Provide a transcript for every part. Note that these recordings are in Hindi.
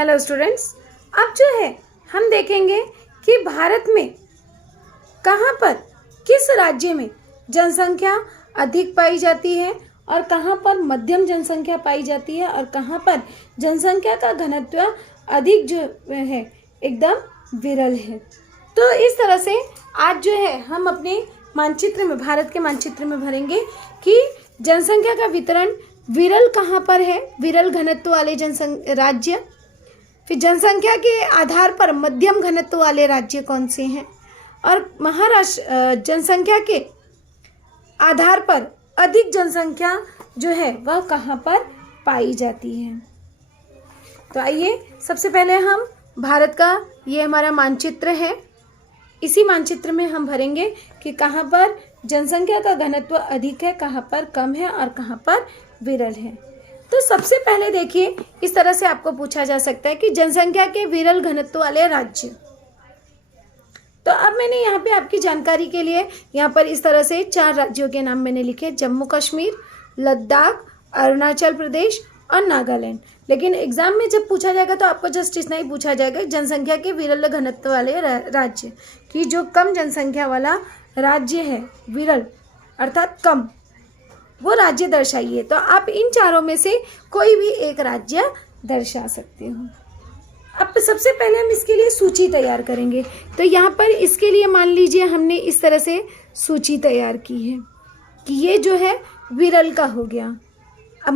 हेलो स्टूडेंट्स, अब जो है हम देखेंगे कि भारत में कहाँ पर किस राज्य में जनसंख्या अधिक पाई जाती है और कहाँ पर मध्यम जनसंख्या पाई जाती है और कहाँ पर जनसंख्या का घनत्व अधिक जो है एकदम विरल है। तो इस तरह से आज जो है हम अपने मानचित्र में, भारत के मानचित्र में भरेंगे कि जनसंख्या का वितरण विरल कहाँ पर है, विरल घनत्व वाले राज्य, फिर जनसंख्या के आधार पर मध्यम घनत्व वाले राज्य कौन से हैं और महाराष्ट्र जनसंख्या के आधार पर अधिक जनसंख्या जो है वह कहाँ पर पाई जाती है। तो आइए सबसे पहले हम भारत का, ये हमारा मानचित्र है, इसी मानचित्र में हम भरेंगे कि कहाँ पर जनसंख्या का घनत्व अधिक है, कहाँ पर कम है और कहाँ पर विरल है। तो सबसे पहले देखिए, इस तरह से आपको पूछा जा सकता है कि जनसंख्या के विरल घनत्व वाले राज्य। तो अब मैंने यहाँ पे आपकी जानकारी के लिए यहाँ पर इस तरह से 4 राज्यों के नाम मैंने लिखे: जम्मू कश्मीर, लद्दाख, अरुणाचल प्रदेश और नागालैंड। लेकिन एग्जाम में जब पूछा जाएगा तो आपको जस्ट इतना ही पूछा जाएगा, जनसंख्या के विरल घनत्व वाले राज्य, कि जो कम जनसंख्या वाला राज्य है, विरल अर्थात कम, वो राज्य दर्शाइए। तो आप इन चारों में से कोई भी एक राज्य दर्शा सकते हो। अब सबसे पहले हम इसके लिए सूची तैयार करेंगे। तो यहाँ पर इसके लिए मान लीजिए हमने इस तरह से सूची तैयार की है कि ये जो है विरल का हो गया। अब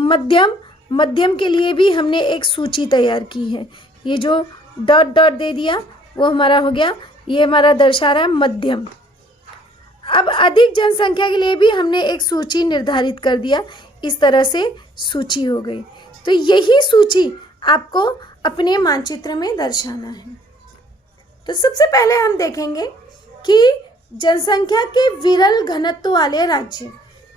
मध्यम के लिए भी हमने एक सूची तैयार की है। ये जो डॉट डॉट दे दिया वो हमारा हो गया, ये हमारा दर्शा रहा है मध्यम। अब अधिक जनसंख्या के लिए भी हमने एक सूची निर्धारित कर दिया, इस तरह से सूची हो गई। तो यही सूची आपको अपने मानचित्र में दर्शाना है। तो सबसे पहले हम देखेंगे कि जनसंख्या के विरल घनत्व वाले राज्य।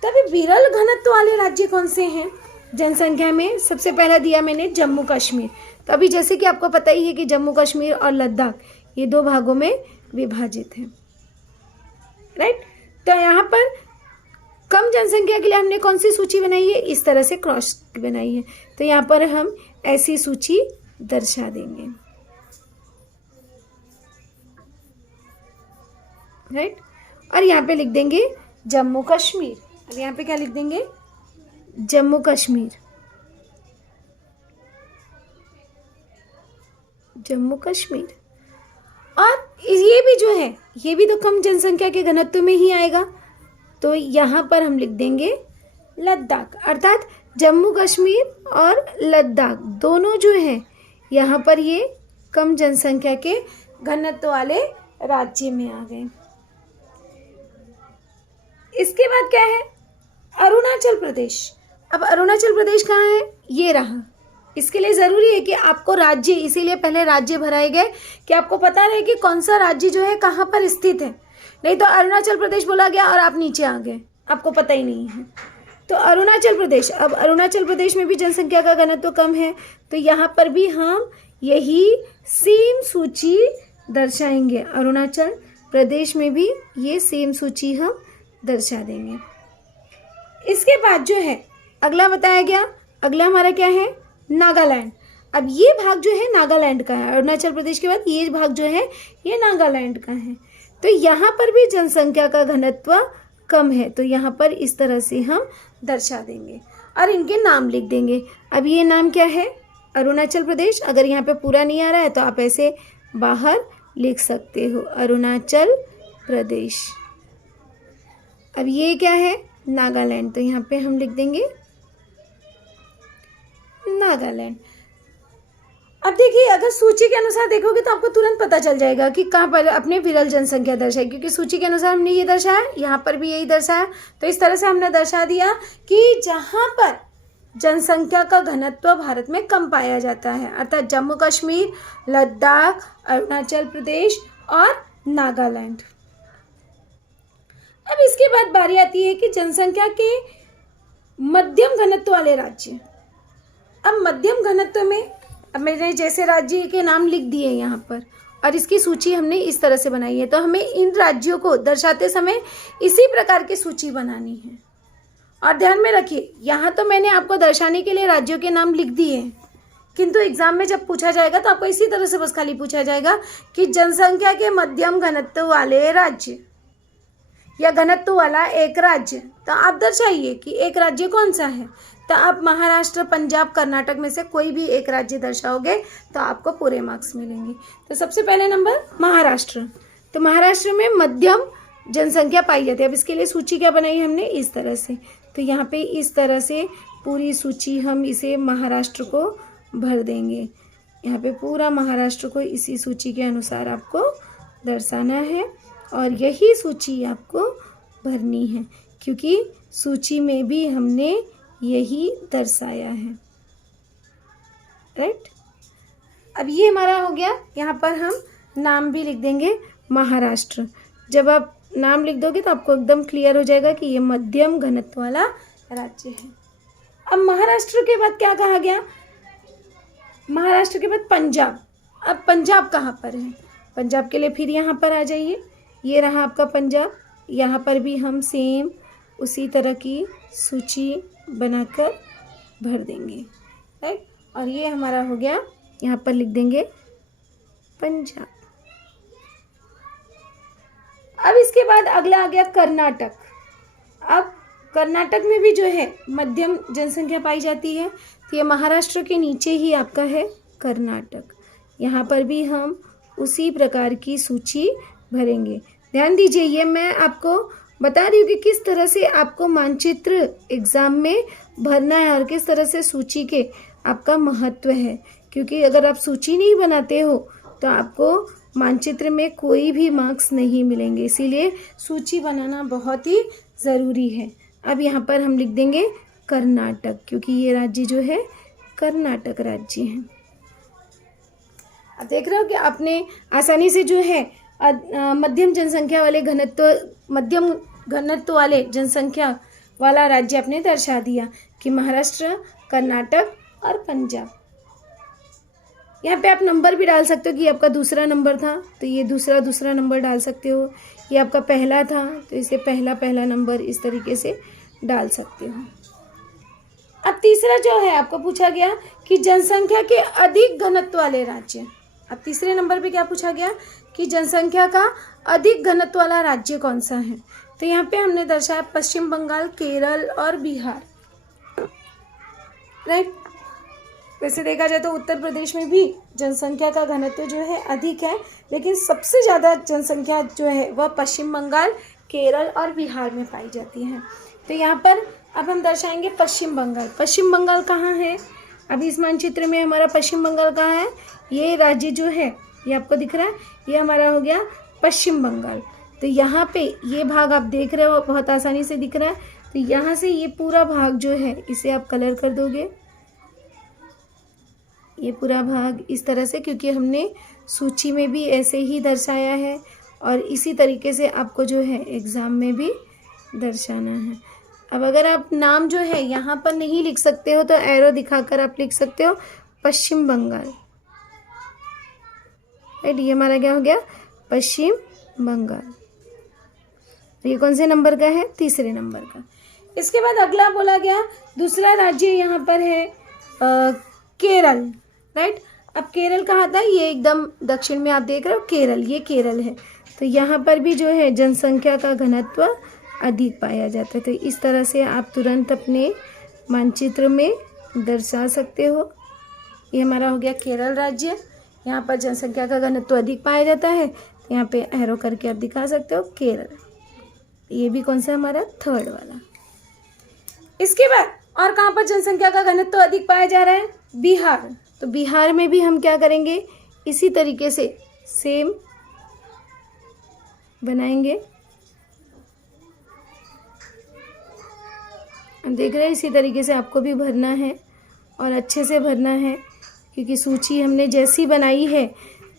तभी विरल घनत्व वाले राज्य कौन से हैं जनसंख्या में? सबसे पहला दिया मैंने जम्मू कश्मीर। तो अभी जैसे कि आपको पता ही है कि जम्मू कश्मीर और लद्दाख ये 2 भागों में विभाजित है, राइट। तो यहाँ पर कम जनसंख्या के लिए हमने कौन सी सूची बनाई है? इस तरह से क्रॉस बनाई है। तो यहाँ पर हम ऐसी सूची दर्शा देंगे, राइट। और यहाँ पे लिख देंगे जम्मू कश्मीर। अब यहाँ पे क्या लिख देंगे? जम्मू कश्मीर, जम्मू कश्मीर। और ये भी जो है, ये भी तो कम जनसंख्या के घनत्व में ही आएगा। तो यहाँ पर हम लिख देंगे लद्दाख, अर्थात जम्मू कश्मीर और लद्दाख दोनों जो हैं यहाँ पर ये कम जनसंख्या के घनत्व वाले राज्य में आ गए। इसके बाद क्या है? अरुणाचल प्रदेश। अब अरुणाचल प्रदेश कहाँ है? ये रहा। इसके लिए ज़रूरी है कि आपको राज्य, इसीलिए पहले राज्य भराए गए कि आपको पता रहे कि कौन सा राज्य जो है कहाँ पर स्थित है। नहीं तो अरुणाचल प्रदेश बोला गया और आप नीचे आ गए, आपको पता ही नहीं है। तो अरुणाचल प्रदेश, अब अरुणाचल प्रदेश में भी जनसंख्या का घनत्व कम है, तो यहाँ पर भी हम यही सेम सूची दर्शाएंगे। अरुणाचल प्रदेश में भी ये सेम सूची हम दर्शा देंगे। इसके बाद जो है अगला बताया गया, अगला हमारा क्या है? नागालैंड। अब ये भाग जो है नागालैंड का है। अरुणाचल प्रदेश के बाद ये भाग जो है ये नागालैंड का है। तो यहाँ पर भी जनसंख्या का घनत्व कम है, तो यहाँ पर इस तरह से हम दर्शा देंगे और इनके नाम लिख देंगे। अब ये नाम क्या है? अरुणाचल प्रदेश। अगर यहाँ पे पूरा नहीं आ रहा है तो आप ऐसे बाहर लिख सकते हो, अरुणाचल प्रदेश। अब ये क्या है? नागालैंड। तो यहाँ पे हम लिख देंगे नागालैंड। अब देखिए, अगर सूची के अनुसार देखोगे तो आपको तुरंत पता चल जाएगा कि कहाँ पर अपने विरल जनसंख्या दर्शाई, क्योंकि सूची के अनुसार हमने ये दर्शाया, यहाँ पर भी यही दर्शाया। तो इस तरह से हमने दर्शा दिया कि जहाँ पर जनसंख्या का घनत्व भारत में कम पाया जाता है, अर्थात जम्मू कश्मीर, लद्दाख, अरुणाचल प्रदेश और नागालैंड। अब इसके बाद बारी आती है कि जनसंख्या के मध्यम घनत्व वाले राज्य। अब मध्यम घनत्व में अब मैंने जैसे राज्य के नाम लिख दिए यहाँ पर और इसकी सूची हमने इस तरह से बनाई है। तो हमें इन राज्यों को दर्शाते समय इसी प्रकार की सूची बनानी है। और ध्यान में रखिए, यहाँ तो मैंने आपको दर्शाने के लिए राज्यों के नाम लिख दिए किंतु एग्जाम में जब पूछा जाएगा तो आपको इसी तरह से बस खाली पूछा जाएगा कि जनसंख्या के मध्यम घनत्व वाले राज्य या घनत्व वाला एक राज्य, तो आप दर्शाइए कि एक राज्य कौन सा है। तो आप महाराष्ट्र, पंजाब, कर्नाटक में से कोई भी एक राज्य दर्शाओगे तो आपको पूरे मार्क्स मिलेंगे। तो सबसे पहले नंबर महाराष्ट्र। तो महाराष्ट्र में मध्यम जनसंख्या पाई जाती है। अब इसके लिए सूची क्या बनाई हमने, इस तरह से। तो यहाँ पे इस तरह से पूरी सूची हम इसे महाराष्ट्र को भर देंगे। यहाँ पे पूरा महाराष्ट्र को इसी सूची के अनुसार आपको दर्शाना है और यही सूची आपको भरनी है, क्योंकि सूची में भी हमने यही दर्शाया है, राइट। अब ये हमारा हो गया। यहाँ पर हम नाम भी लिख देंगे महाराष्ट्र। जब आप नाम लिख दोगे तो आपको एकदम क्लियर हो जाएगा कि ये मध्यम घनत्व वाला राज्य है। अब महाराष्ट्र के बाद क्या कहा गया, महाराष्ट्र के बाद पंजाब। अब पंजाब कहाँ पर है, पंजाब के लिए फिर यहाँ पर आ जाइए। ये रहा आपका पंजाब। यहाँ पर भी हम सेम उसी तरह की सूची बनाकर भर देंगे, राइट। और ये हमारा हो गया, यहाँ पर लिख देंगे पंजाब। अब इसके बाद अगला आ गया कर्नाटक। अब कर्नाटक में भी जो है मध्यम जनसंख्या पाई जाती है। तो ये महाराष्ट्र के नीचे ही आपका है कर्नाटक। यहाँ पर भी हम उसी प्रकार की सूची भरेंगे। ध्यान दीजिए, ये मैं आपको बता रही हूँ कि किस तरह से आपको मानचित्र एग्ज़ाम में भरना है और किस तरह से सूची के आपका महत्व है। क्योंकि अगर आप सूची नहीं बनाते हो तो आपको मानचित्र में कोई भी मार्क्स नहीं मिलेंगे, इसीलिए सूची बनाना बहुत ही ज़रूरी है। अब यहाँ पर हम लिख देंगे कर्नाटक, क्योंकि ये राज्य जो है कर्नाटक राज्य है। आप देख रहे हो कि आपने आसानी से जो है मध्यम जनसंख्या वाले मध्यम घनत्व वाले जनसंख्या वाला राज्य आपने दर्शा दिया कि महाराष्ट्र, कर्नाटक और पंजाब। यहाँ पे आप नंबर भी डाल सकते हो कि आपका दूसरा नंबर था तो ये दूसरा नंबर डाल सकते हो। ये आपका पहला था तो इसे पहला नंबर इस तरीके से डाल सकते हो। अब तीसरा जो है आपको पूछा गया कि जनसंख्या के अधिक घनत्व वाले राज्य। अब तीसरे नंबर पे क्या पूछा गया कि जनसंख्या का अधिक घनत्व वाला राज्य कौन सा है। तो यहाँ पे हमने दर्शाया पश्चिम बंगाल, केरल और बिहार, राइट। वैसे देखा जाए तो उत्तर प्रदेश में भी जनसंख्या का घनत्व जो है अधिक है, लेकिन सबसे ज़्यादा जनसंख्या जो है वह पश्चिम बंगाल, केरल और बिहार में पाई जाती है। तो यहाँ पर अब हम दर्शाएंगे पश्चिम बंगाल। पश्चिम बंगाल कहाँ है, अभी इस मानचित्र में हमारा पश्चिम बंगाल कहाँ है, ये राज्य जो है ये आपको दिख रहा है, ये हमारा हो गया पश्चिम बंगाल। तो यहाँ पे ये भाग आप देख रहे हो बहुत आसानी से दिख रहा है। तो यहाँ से ये पूरा भाग जो है इसे आप कलर कर दोगे, ये पूरा भाग इस तरह से, क्योंकि हमने सूची में भी ऐसे ही दर्शाया है और इसी तरीके से आपको जो है एग्ज़ाम में भी दर्शाना है। अब अगर आप नाम जो है यहाँ पर नहीं लिख सकते हो तो एरो दिखाकर आप लिख सकते हो पश्चिम बंगाल, राइट। ये हमारा क्या हो गया, पश्चिम बंगाल। ये कौन से नंबर का है, तीसरे नंबर का। इसके बाद अगला बोला गया दूसरा राज्य यहाँ पर है केरल, राइट। अब केरल कहाँ था, ये एकदम दक्षिण में आप देख रहे हो केरल, ये केरल है। तो यहाँ पर भी जो है जनसंख्या का घनत्व अधिक पाया जाता है। तो इस तरह से आप तुरंत अपने मानचित्र में दर्शा सकते हो। ये हमारा हो गया केरल राज्य, यहाँ पर जनसंख्या का घनत्व अधिक पाया जाता है। तो यहाँ पे एरो करके आप दिखा सकते हो केरल। ये भी कौन सा हमारा, थर्ड वाला। इसके बाद और कहाँ पर जनसंख्या का घनत्व अधिक पाया जा रहा है, बिहार। तो बिहार में भी हम क्या करेंगे, इसी तरीके से सेम बनाएंगे। हम देख रहे हैं इसी तरीके से आपको भी भरना है और अच्छे से भरना है, क्योंकि सूची हमने जैसी बनाई है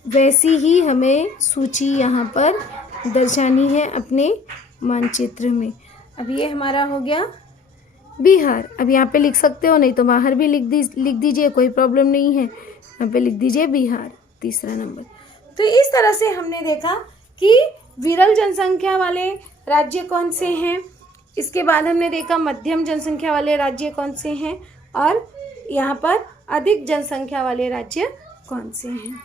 वैसी ही हमें सूची यहाँ पर दर्शानी है अपने मानचित्र में। अब ये हमारा हो गया बिहार। अब यहाँ पे लिख सकते हो, नहीं तो बाहर भी लिख दीजिए, कोई प्रॉब्लम नहीं है। यहाँ पे लिख दीजिए बिहार, तीसरा नंबर। तो इस तरह से हमने देखा कि विरल जनसंख्या वाले राज्य कौन से हैं। इसके बाद हमने देखा मध्यम जनसंख्या वाले राज्य कौन से हैं और यहाँ पर अधिक जनसंख्या वाले राज्य कौन से हैं।